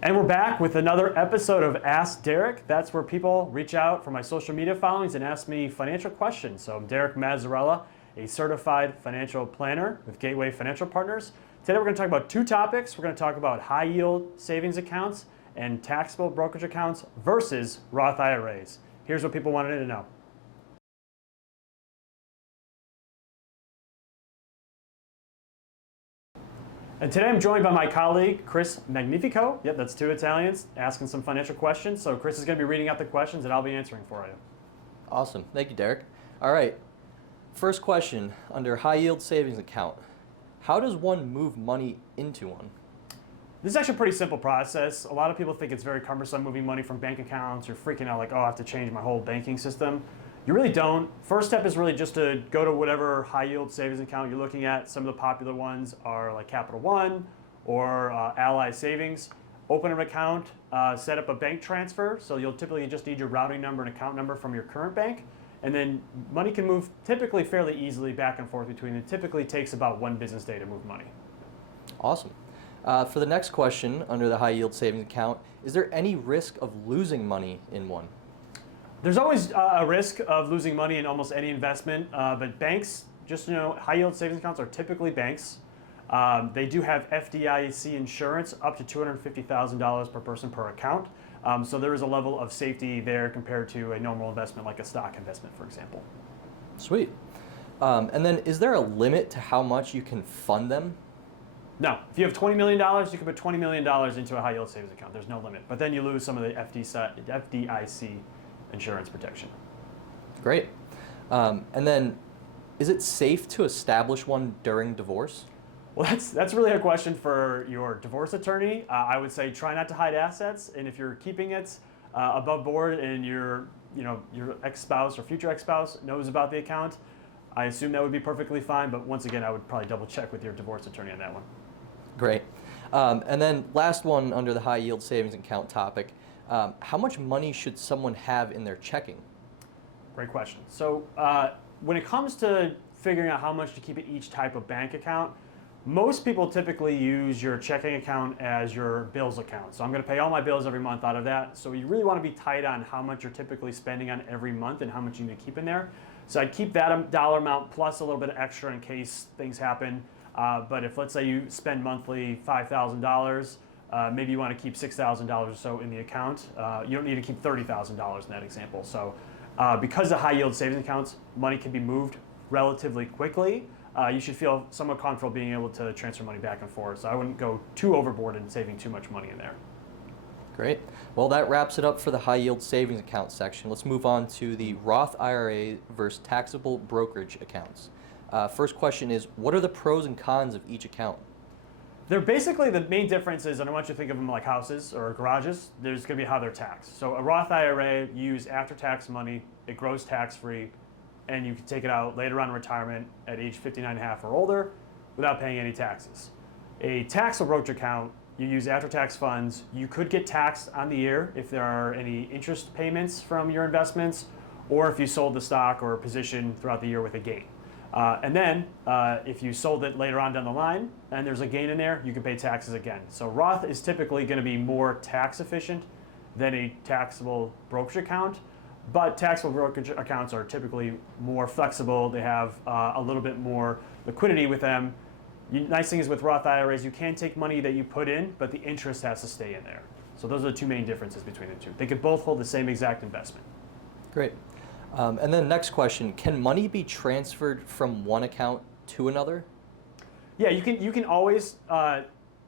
And we're back with another episode of Ask Derek. That's where people reach out from my social media followings and ask me financial questions. So I'm Derek Mazzarella, a certified financial planner with Gateway Financial Partners. Today we're going to talk about two topics. We're going to talk about high yield savings accounts and taxable brokerage accounts versus Roth IRAs. Here's what people wanted to know. And today I'm joined by my colleague, Chris Magnifico. Yep, that's two Italians asking some financial questions. So Chris is going to be reading out the questions and I'll be answering for you. Awesome. Thank you, Derek. All right. First question, under high yield savings account, how does one move money into one? This is actually a pretty simple process. A lot of people think it's very cumbersome moving money from bank accounts. You're freaking out like, oh, I have to change my whole banking system. You really don't. First step is really just to go to whatever high yield savings account you're looking at. Some of the popular ones are like Capital One or Ally Savings. Open an account, set up a bank transfer. So you'll typically just need your routing number and account number from your current bank. And then money can move typically fairly easily back and forth between. It typically takes about 1 business day to move money. Awesome. For the next question, under the high yield savings account, is there any risk of losing money in one? There's always a risk of losing money in almost any investment, but banks, just high yield savings accounts are typically banks. They do have FDIC insurance up to $250,000 per person per account. So there is a level of safety there compared to a normal investment like a stock investment, for example. Sweet. And then is there a limit to how much you can fund them? No. If you have $20 million, you can put $20 million into a high yield savings account. There's no limit. But then you lose some of the FDIC insurance protection. Great. And then, is it safe to establish one during divorce? Well, that's really a question for your divorce attorney. I would say try not to hide assets, and if you're keeping it above board and your ex-spouse or future ex-spouse knows about the account, I assume that would be perfectly fine. But once again, I would probably double check with your divorce attorney on that one. Great. And then last one under the high yield savings account topic. How much money should someone have in their checking? Great question. So when it comes to figuring out how much to keep in each type of bank account, most people typically use your checking account as your bills account. So I'm going to pay all my bills every month out of that. So you really want to be tight on how much you're typically spending on every month and how much you need to keep in there. So I'd keep that dollar amount plus a little bit extra in case things happen. But if, let's say, you spend monthly $5,000, maybe you want to keep $6,000 or so in the account. You don't need to keep $30,000 in that example. So because of high yield savings accounts, money can be moved relatively quickly. You should feel somewhat comfortable being able to transfer money back and forth. So I wouldn't go too overboard in saving too much money in there. Great. Well, that wraps it up for the high yield savings account section. Let's move on to the Roth IRA versus taxable brokerage accounts. First question is, what are the pros and cons of each account? They're basically, the main difference is, and I want you to think of them like houses or garages, there's going to be how they're taxed. So a Roth IRA, you use after-tax money, it grows tax-free, and you can take it out later on in retirement at age 59.5 or older without paying any taxes. A taxable brokerage account, you use after-tax funds. You could get taxed on the year if there are any interest payments from your investments, or if you sold the stock or position throughout the year with a gain. And then if you sold it later on down the line and there's a gain in there, you can pay taxes again. So Roth is typically going to be more tax efficient than a taxable brokerage account, but taxable brokerage accounts are typically more flexible. They have a little bit more liquidity with them. Nice thing is with Roth IRAs, you can take money that you put in, but the interest has to stay in there. So those are the two main differences between the two. They could both hold the same exact investment. Great. And then next question, can money be transferred from one account to another? Yeah, you can always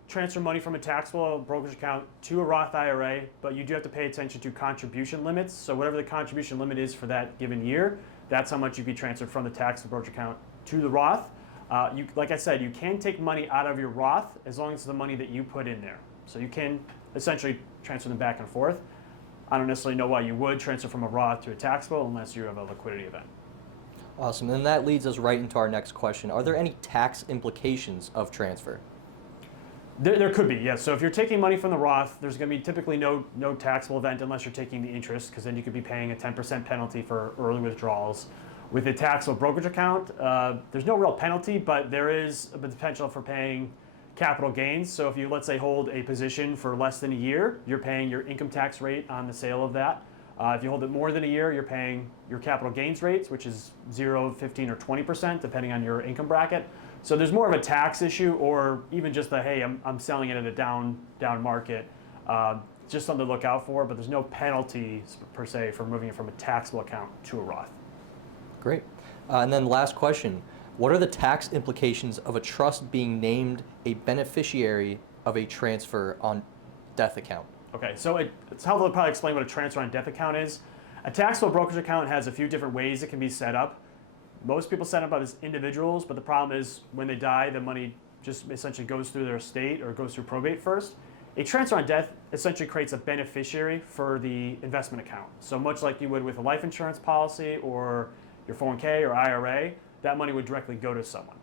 transfer money from a taxable brokerage account to a Roth IRA, but you do have to pay attention to contribution limits. So whatever the contribution limit is for that given year, that's how much you can transfer from the taxable brokerage account to the Roth. Like I said, you can take money out of your Roth as long as it's the money that you put in there. So you can essentially transfer them back and forth. I don't necessarily know why you would transfer from a Roth to a taxable unless you have a liquidity event. Awesome. And that leads us right into our next question. Are there any tax implications of transfer? There could be, yes. So if you're taking money from the Roth, there's going to be typically no taxable event unless you're taking the interest, because then you could be paying a 10% penalty for early withdrawals. With a taxable brokerage account, there's no real penalty, but there is the potential for paying capital gains. So if you, let's say, hold a position for less than a year, you're paying your income tax rate on the sale of that. If you hold it more than a year, you're paying your capital gains rates, which is 0, 15, or 20%, depending on your income bracket. So there's more of a tax issue, or even just the, hey, I'm selling it at a down market. Just something to look out for, but there's no penalty per se for moving it from a taxable account to a Roth. Great. And then last question. What are the tax implications of a trust being named a beneficiary of a transfer on death account? Okay, so it's helpful to probably explain what a transfer on death account is. A taxable brokerage account has a few different ways it can be set up. Most people set up as individuals, but the problem is when they die, the money just essentially goes through their estate or goes through probate first. A transfer on death essentially creates a beneficiary for the investment account. So much like you would with a life insurance policy or your 401k or IRA, that money would directly go to someone.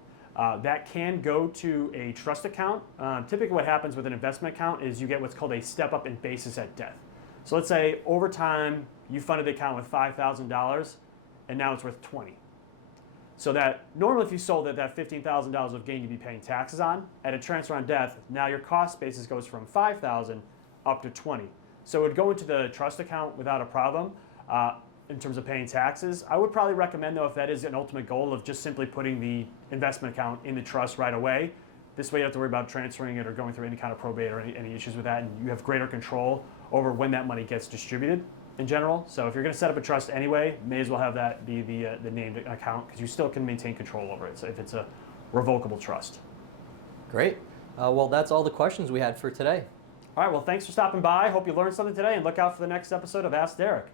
That can go to a trust account. Typically what happens with an investment account is you get what's called a step up in basis at death. So let's say over time you funded the account with $5,000 and now it's worth $20,000. So that normally if you sold it, that $15,000 of gain you'd be paying taxes on. At a transfer on death, now your cost basis goes from $5,000 up to $20,000. So it would go into the trust account without a problem. In terms of paying taxes, I would probably recommend, though, if that is an ultimate goal, of just simply putting the investment account in the trust right away. This way you don't have to worry about transferring it or going through any kind of probate or any issues with that, and you have greater control over when that money gets distributed in general. So if you're going to set up a trust anyway, may as well have that be the named account, because you still can maintain control over it, so if it's a revocable trust. Great. Well, that's all the questions we had for today. All right, well, thanks for stopping by. Hope you learned something today, and look out for the next episode of Ask Derek.